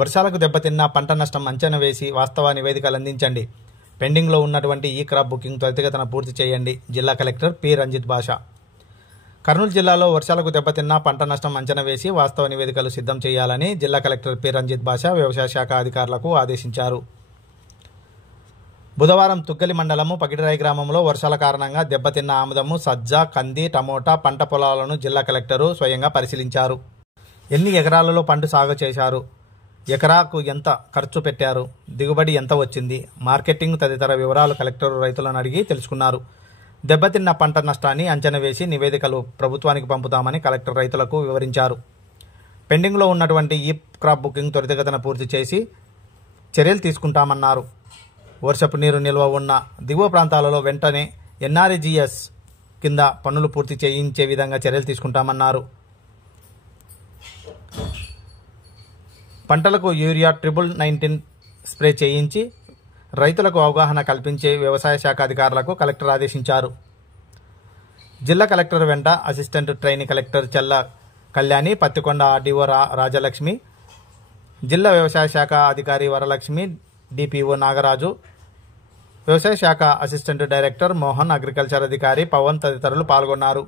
వర్షాలకు దెబ్బతిన్న పంట నష్టం అంచనా వేసి వాస్తవ నివేదికలు అందించండి. పెండింగ్లో ఉన్నటువంటి ఈ క్రాప్ బుకింగ్ త్వరితగతిన పూర్తి చేయండి. జిల్లా కలెక్టర్ పి. రంజిత్ భాషా. కర్నూలు జిల్లాలో వర్షాలకు దెబ్బతిన్న పంట నష్టం అంచనా వేసి వాస్తవ నివేదికలు సిద్ధం చేయాలని జిల్లా కలెక్టర్ పి. రంజిత్ భాషా వ్యవసాయ శాఖ అధికారులకు ఆదేశించారు. బుధవారం తుగ్గలి మండలము పగిడిరాయి గ్రామంలో వర్షాల కారణంగా దెబ్బతిన్న ఆముదము, సజ్జ, కంది, టమోటా పంట పొలాలను జిల్లా కలెక్టరు స్వయంగా పరిశీలించారు. ఎన్ని ఎకరాలలో పంట సాగు చేశారు, ఎకరాకు ఎంత ఖర్చు పెట్టారు, దిగుబడి ఎంత వచ్చింది, మార్కెటింగ్ తదితర వివరాలు కలెక్టరు రైతులను అడిగి తెలుసుకున్నారు. దెబ్బతిన్న పంట నష్టాన్ని అంచనా వేసి నివేదికలు ప్రభుత్వానికి పంపుతామని కలెక్టర్ రైతులకు వివరించారు. పెండింగ్లో ఉన్నటువంటి ఈ క్రాప్ బుకింగ్ త్వరితగతిన పూర్తి చేసి చర్యలు తీసుకుంటామన్నారు. వర్షపు నీరు నిల్వ ఉన్న దిగువ ప్రాంతాలలో వెంటనే ఎన్ఆర్ఈజీఎస్ కింద పనులు పూర్తి చేయించే విధంగా చర్యలు తీసుకుంటామన్నారు. పంటలకు యూరియా 19 స్ప్రే చేయించి రైతులకు అవగాహన కల్పించే వ్యవసాయ శాఖ అధికారులకు కలెక్టర్ ఆదేశించారు. జిల్లా కలెక్టర్ వెంట అసిస్టెంట్ ట్రైనీ కలెక్టర్ చెల్ల కళ్యాణి, పత్తికొండ ఆర్డీఓ రాజలక్ష్మి, జిల్లా వ్యవసాయ శాఖ అధికారి వరలక్ష్మి, డిపిఓ నాగరాజు, వ్యవసాయ శాఖ అసిస్టెంట్ డైరెక్టర్ మోహన్, అగ్రికల్చర్ అధికారి పవన్ తదితరులు పాల్గొన్నారు.